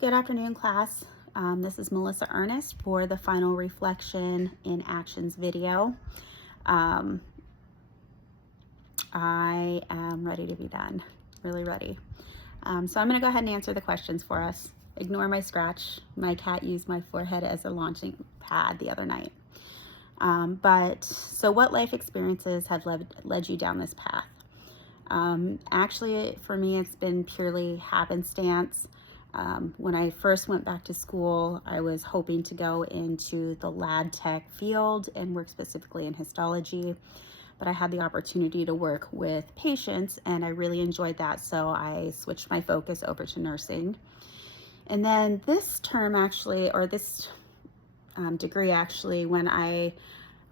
Good afternoon, class. This is Melissa Ernest for the final reflection in actions video. Um, I am ready to be done, really ready. So I'm going to go ahead and answer the questions for us. Ignore my scratch. My cat used my forehead as a launching pad the other night. So what life experiences have led you down this path? Actually, for me, it's been purely happenstance. When I first went back to school, I was hoping to go into the lab tech field and work specifically in histology, but I had the opportunity to work with patients and I really enjoyed that, so I switched my focus over to nursing. And then this term actually, or this degree actually, when I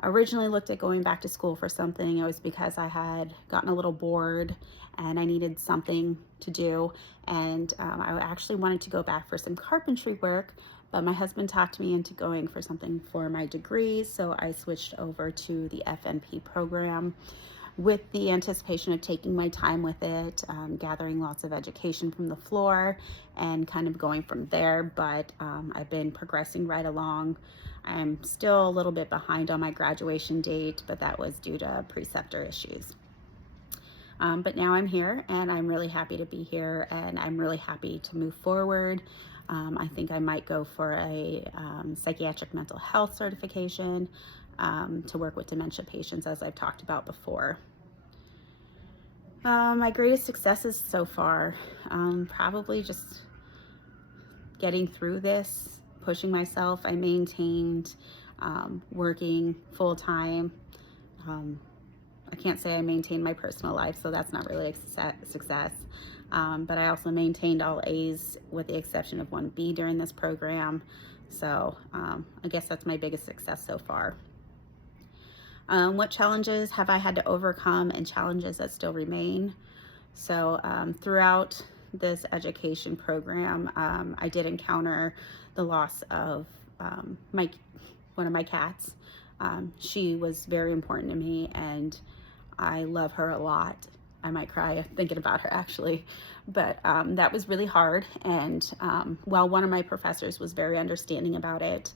originally looked at going back to school for something, it was because I had gotten a little bored and I needed something to do. And I actually wanted to go back for some carpentry work, but my husband talked me into going for something for my degree. So I switched over to the FNP program with the anticipation of taking my time with it, gathering lots of education from the floor and kind of going from there. But I've been progressing right along. I'm still a little bit behind on my graduation date, but that was due to preceptor issues. But now I'm here and I'm really happy to be here and I'm really happy to move forward. I think I might go for a psychiatric mental health certification to work with dementia patients, as I've talked about before. My greatest successes so far, probably just getting through this, pushing myself. I maintained working full-time. I can't say I maintained my personal life, so that's not really a success. But I also maintained all A's with the exception of one B during this program. So I guess that's my biggest success so far. What challenges have I had to overcome and challenges that still remain? So throughout this education program, I did encounter the loss of one of my cats. She was very important to me and I love her a lot. I might cry thinking about her actually, but that was really hard. And while one of my professors was very understanding about it,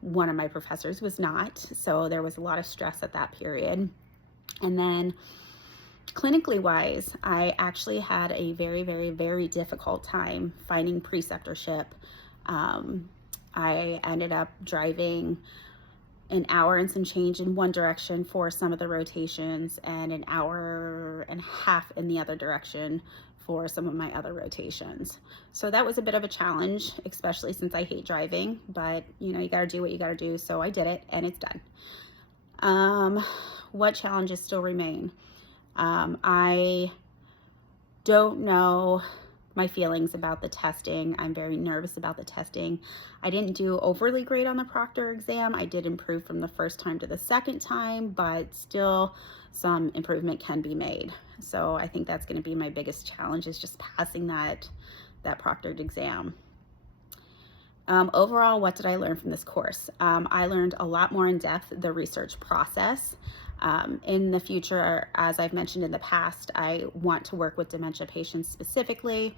one of my professors was not. So there was a lot of stress at that period. And then clinically wise, I actually had a very, very, very difficult time finding preceptorship. I ended up driving an hour and some change in one direction for some of the rotations and an hour and a half in the other direction for some of my other rotations. So that was a bit of a challenge, especially since I hate driving, but you know, you gotta do what you gotta do. So I did it and it's done. What challenges still remain? I don't know my feelings about the testing. I'm very nervous about the testing. I didn't do overly great on the proctor exam. I did improve from the first time to the second time, but still some improvement can be made. So I think that's going to be my biggest challenge, is just passing that proctored exam. Overall, what did I learn from this course? I learned a lot more in depth the research process. In the future, as I've mentioned in the past, I want to work with dementia patients specifically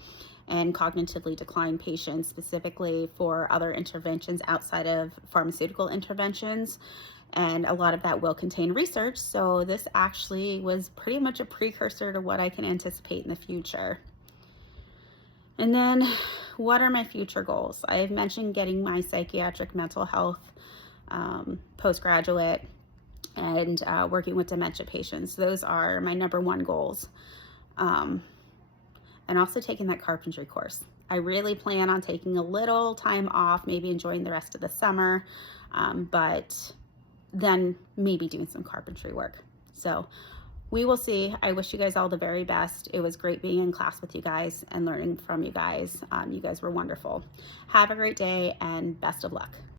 and cognitively declined patients specifically for other interventions outside of pharmaceutical interventions. And a lot of that will contain research. So this actually was pretty much a precursor to what I can anticipate in the future. And then what are my future goals? I've mentioned getting my psychiatric mental health postgraduate and working with dementia patients. Those are my #1 goals. And also taking that carpentry course. I really plan on taking a little time off, maybe enjoying the rest of the summer, but then maybe doing some carpentry work. So we will see. I wish you guys all the very best. It was great being in class with you guys and learning from you guys. You guys were wonderful. Have a great day and best of luck.